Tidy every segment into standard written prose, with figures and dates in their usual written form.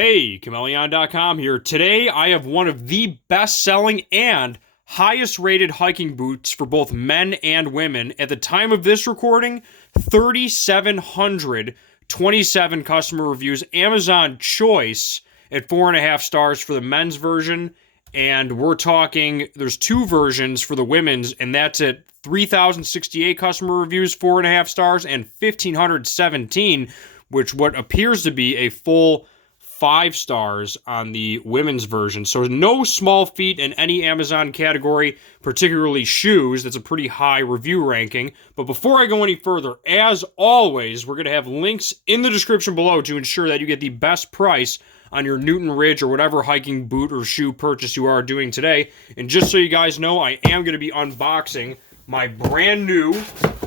Hey, Chmelaeon.com here. Today I have one of the best-selling and highest-rated hiking boots for both men and women. At the time of this recording, 3,727 customer reviews. Amazon choice at 4.5 stars for the men's version. And we're talking, there's two versions for the women's, and that's at 3,068 customer reviews, 4.5 stars, and 1,517, which what appears to be a full 5 stars on the women's version. So no small feat in any Amazon category, particularly shoes. That's a pretty high review ranking. But before I go any further, as always, we're going to have links in the description below to ensure that you get the best price on your Newton Ridge or whatever hiking boot or shoe purchase you are doing today. And just so you guys know, I am going to be unboxing my brand new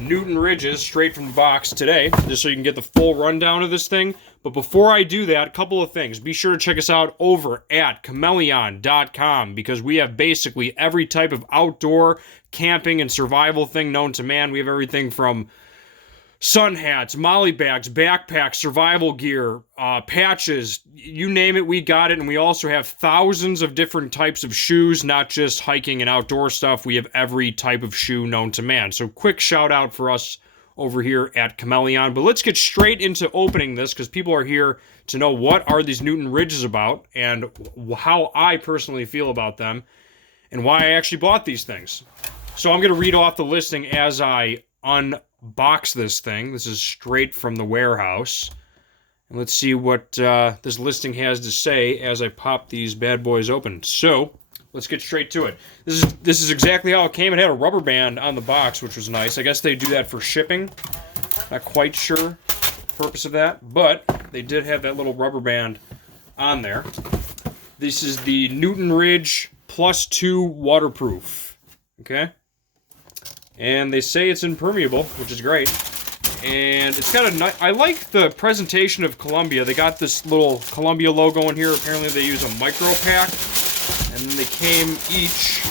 Newton Ridges straight from the box today, just so you can get the full rundown of this thing. But before I do that, a couple of things. Be sure to check us out over at Chmelaeon.com because we have basically every type of outdoor camping and survival thing known to man. We have everything from sun hats, molly bags, backpacks, survival gear, patches, you name it, we got it. And we also have thousands of different types of shoes, not just hiking and outdoor stuff. We have every type of shoe known to man. So quick shout out for us over here at Chmelaeon. But let's get straight into opening this because people are here to know what are these Newton Ridges about and how I personally feel about them and why I actually bought these things. So I'm going to read off the listing as I unbox this thing. This is straight from the warehouse. And let's see what this listing has to say as I pop these bad boys open. So let's get straight to it. This is exactly how it came. It had a rubber band on the box, which was nice. I guess they do that for shipping. Not quite sure the purpose of that, but they did have that little rubber band on there. This is the Newton Ridge Plus 2 waterproof. Okay? And they say it's impermeable, which is great. And it's got a nice... I like the presentation of Columbia. They got this little Columbia logo in here. Apparently they use a micro pack. And then they came each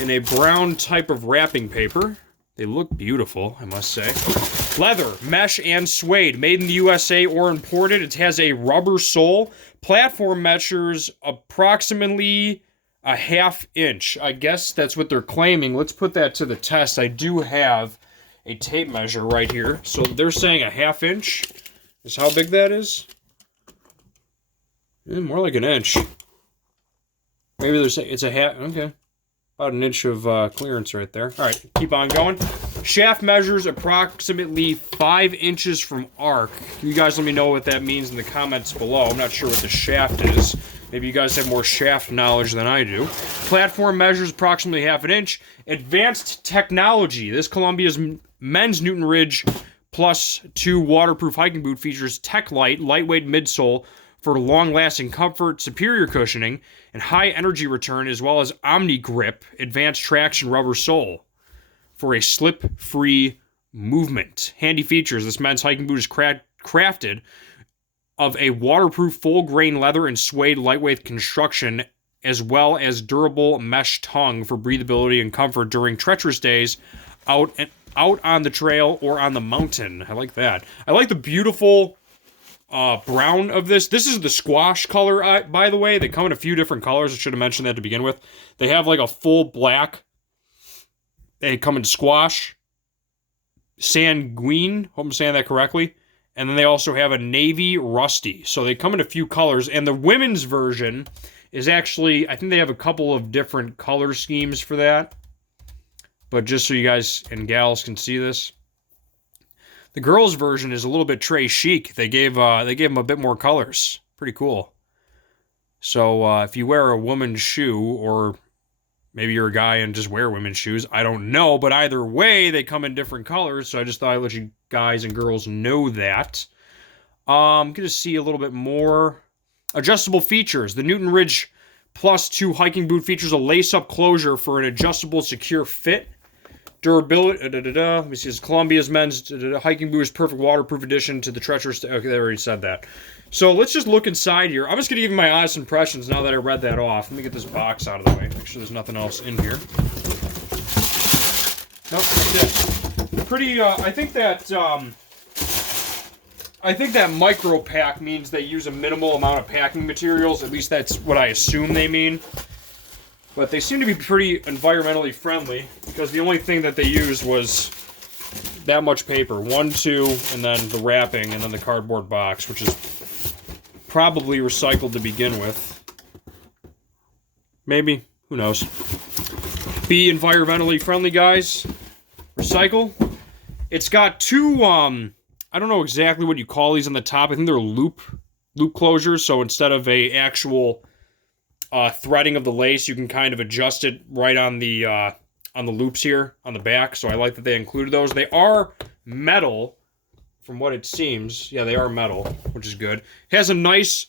in a brown type of wrapping paper. They look beautiful, I must say. Leather, mesh, and suede. Made in the USA or imported. It has a rubber sole. Platform measures approximately a 1/2 inch. I guess that's what they're claiming. Let's put that to the test. I do have a tape measure right here. So they're saying a 1/2 inch is how big that is. More like an inch. Maybe there's it's a half. Okay, about an inch of clearance right there. All right, keep on going. Shaft measures approximately 5 inches from arc. You guys let me know what that means in the comments below. I'm not sure what the shaft is. Maybe you guys have more shaft knowledge than I do. Platform measures approximately 1/2 inch. Advanced technology. This Columbia's men's Newton Ridge Plus 2 waterproof hiking boot features TechLite lightweight midsole for long-lasting comfort, superior cushioning, and high energy return, as well as Omni Grip advanced traction rubber sole for a slip-free movement. Handy features. This men's hiking boot is crafted of a waterproof full-grain leather and suede lightweight construction, as well as durable mesh tongue for breathability and comfort during treacherous days out on the trail or on the mountain. I like that. I like the beautiful brown of this. This is the squash color, by the way. They come in a few different colors. I should have mentioned that to begin with. They have like a full black. They come in squash, sanguine. Hope I'm saying that correctly. And then they also have a navy rusty. So they come in a few colors. And the women's version is actually, I think they have a couple of different color schemes for that. But just so you guys and gals can see this. The girls' version is a little bit très chic. They gave them a bit more colors. Pretty cool. So if you wear a woman's shoe, or maybe you're a guy and just wear women's shoes, I don't know. But either way, they come in different colors. So I just thought I'd let you guys and girls know that. I'm going to see a little bit more. Adjustable features. The Newton Ridge Plus 2 hiking boot features a lace-up closure for an adjustable, secure fit. Durability, let me see, it's Columbia's men's hiking boot is perfect waterproof addition to the treacherous... Okay, they already said that. So let's just look inside here. I'm just going to give you my honest impressions now that I read that off. Let me get this box out of the way. Make sure there's nothing else in here. Nope, that's it. Pretty, I think that I think that micro pack means they use a minimal amount of packing materials. At least that's what I assume they mean. But they seem to be pretty environmentally friendly because the only thing that they used was that much paper. 1, 2, and then the wrapping, and then the cardboard box, which is probably recycled to begin with. Maybe. Who knows? Be environmentally friendly, guys. Recycle. It's got two, I don't know exactly what you call these on the top. I think they're loop closures. So instead of a actual threading of the lace, you can kind of adjust it right on the loops here on the back. So I like that they included those. They are metal, from what it seems. Yeah, they are metal, which is good. It has a nice...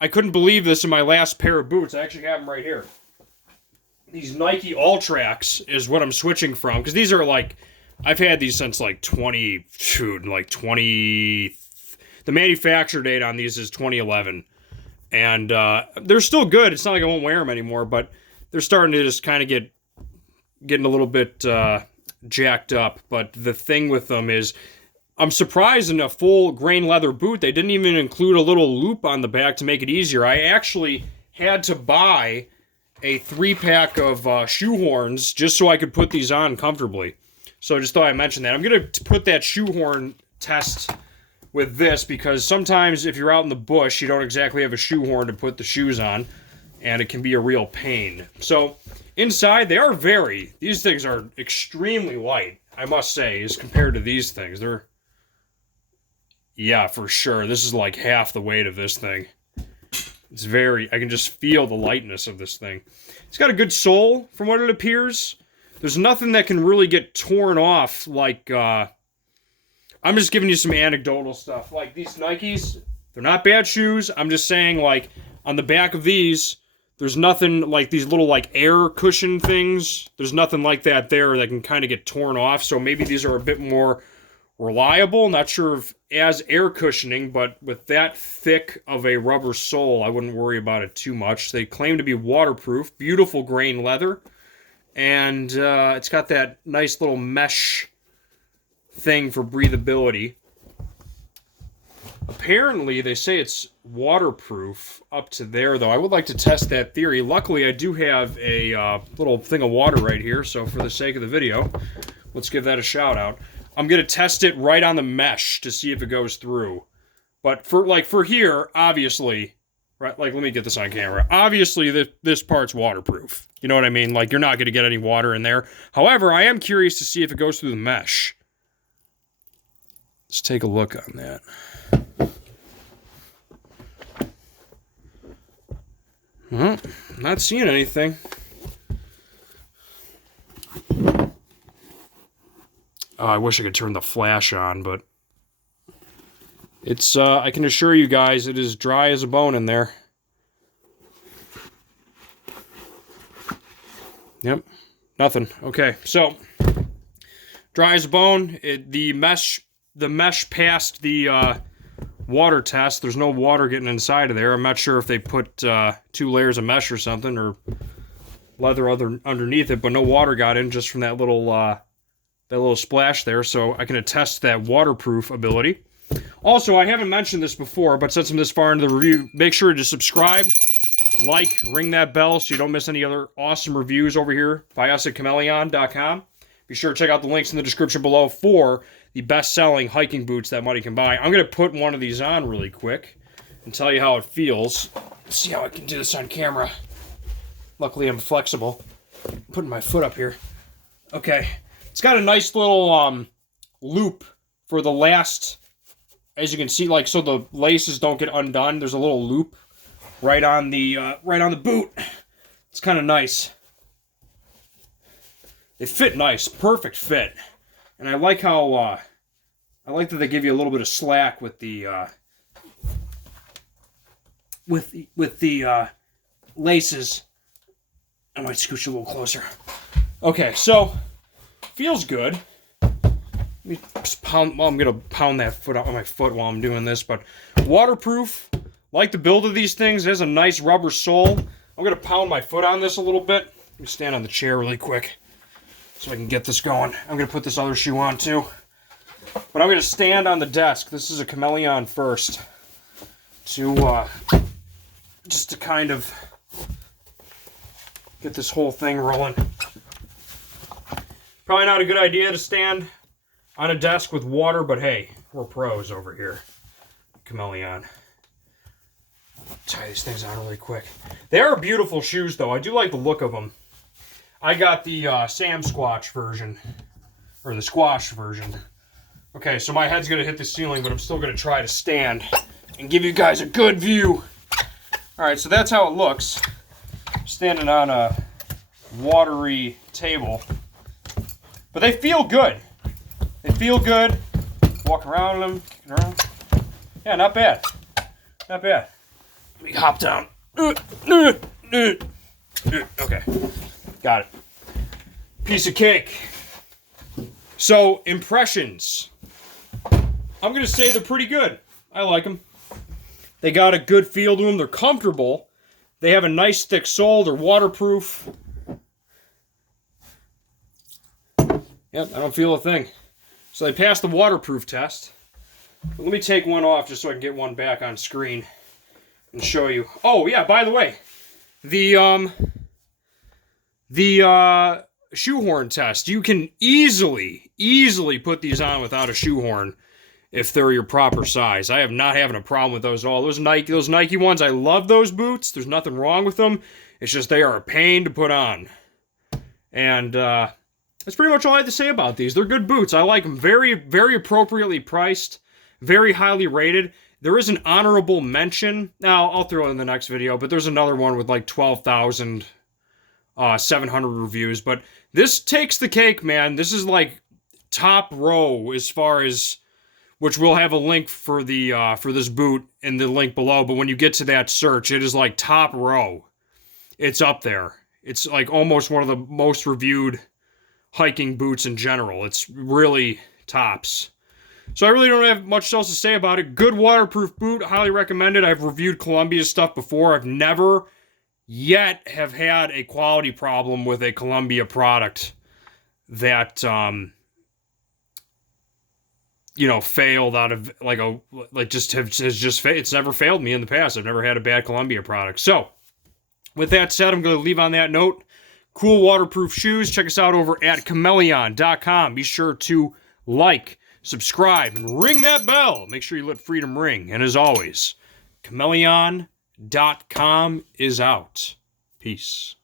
I couldn't believe this in my last pair of boots. I actually have them right here. These Nike All-Tracks is what I'm switching from. Because these are like... I've had these since like 20... The manufacture date on these is 2011. And they're still good. It's not like I won't wear them anymore. But they're starting to just kind of getting a little bit jacked up. But the thing with them is... I'm surprised in a full grain leather boot, they didn't even include a little loop on the back to make it easier. I actually had to buy a 3-pack of shoehorns just so I could put these on comfortably. So I just thought I'd mention that. I'm going to put that shoehorn test with this because sometimes if you're out in the bush, you don't exactly have a shoehorn to put the shoes on, and it can be a real pain. So inside, these things are extremely light, I must say, as compared to these things. Yeah, for sure. This is like half the weight of this thing. It's I can just feel the lightness of this thing. It's got a good sole, from what it appears. There's nothing that can really get torn off, like, I'm just giving you some anecdotal stuff. Like, these Nikes, they're not bad shoes. I'm just saying, like, on the back of these, there's nothing like these little, like, air cushion things. There's nothing like that there that can kind of get torn off. So maybe these are a bit more reliable. Not sure if as air cushioning, but with that thick of a rubber sole, I wouldn't worry about it too much. They claim to be waterproof, beautiful grain leather, and it's got that nice little mesh thing for breathability. Apparently, they say it's waterproof up to there, though. I would like to test that theory. Luckily, I do have a little thing of water right here, so for the sake of the video, let's give that a shout out. I'm going to test it right on the mesh to see if it goes through. But for here, obviously, right? Like, let me get this on camera. Obviously, this part's waterproof. You know what I mean? Like, you're not going to get any water in there. However, I am curious to see if it goes through the mesh. Let's take a look on that. Well, not seeing anything. Oh, I wish I could turn the flash on, but it's, I can assure you guys, it is dry as a bone in there. Yep, nothing. Okay, so, dry as a bone. The mesh passed the water test. There's no water getting inside of there. I'm not sure if they put 2 layers of mesh or something, or leather underneath it, but no water got in just from that little splash there, so I can attest that waterproof ability. Also, I haven't mentioned this before, but since I'm this far into the review, make sure to subscribe, like, ring that bell so you don't miss any other awesome reviews over here by us at Chmelaeon.com. Be sure to check out the links in the description below for the best-selling hiking boots that money can buy. I'm going to put one of these on really quick and tell you how it feels. Let's see how I can do this on camera. Luckily, I'm flexible. I'm putting my foot up here. Okay. It's got a nice little loop for the last, as you can see, like, so the laces don't get undone. There's a little loop right on the boot. It's kind of nice. They fit nice, perfect fit, and I like how I like that they give you a little bit of slack with the laces. I might scooch a little closer. Okay, so. Feels good. Let me just pound. Well, I'm gonna pound that foot out on my foot while I'm doing this. But waterproof. Like the build of these things. It has a nice rubber sole. I'm gonna pound my foot on this a little bit. Let me stand on the chair really quick so I can get this going. I'm gonna put this other shoe on too. But I'm going to stand on the desk. This is a Chmelaeon first. To, just to kind of get this whole thing rolling. Probably not a good idea to stand on a desk with water, but hey, we're pros over here. Chmelaeon. Tie these things on really quick. They are beautiful shoes, though. I do like the look of them. I got the Sam Squatch version. Or the Squash version. Okay, so my head's going to hit the ceiling, but I'm still going to try to stand and give you guys a good view. Alright, so that's how it looks. Standing on a watery table. But they feel good. They feel good. Walk around them, kicking around. Yeah, not bad. Not bad. Let me hop down. Okay. Got it. Piece of cake. So, impressions. I'm going to say they're pretty good. I like them. They got a good feel to them. They're comfortable. They have a nice thick sole. They're waterproof. Yep, I don't feel a thing. So they passed the waterproof test. But let me take one off just so I can get one back on screen and show you. Oh, yeah, by the way, the shoehorn test. You can easily put these on without a shoehorn if they're your proper size. I have not having a problem with those at all. Those Nike ones, I love those boots. There's nothing wrong with them. It's just they are a pain to put on. And that's pretty much all I have to say about these. They're good boots. I like them. Very, very appropriately priced. Very highly rated. There is an honorable mention. Now, I'll throw it in the next video, but there's another one with like 12,700 reviews. But this takes the cake, man. This is like top row as far as, which we'll have a link for the for this boot in the link below. But when you get to that search, it is like top row. It's up there. It's like almost one of the most reviewed hiking boots in general. It's really tops. So I really don't have much else to say about it. Good waterproof boot, highly recommended. I've reviewed Columbia stuff before. I've never yet have had a quality problem with a Columbia product that you know, failed out of it's never failed me in the past. I've never had a bad Columbia product. So with that said, I'm going to leave on that note. Cool waterproof shoes. Check us out over at Chmelaeon.com. Be sure to like, subscribe, and ring that bell. Make sure you let freedom ring. And as always, Chmelaeon.com is out. Peace.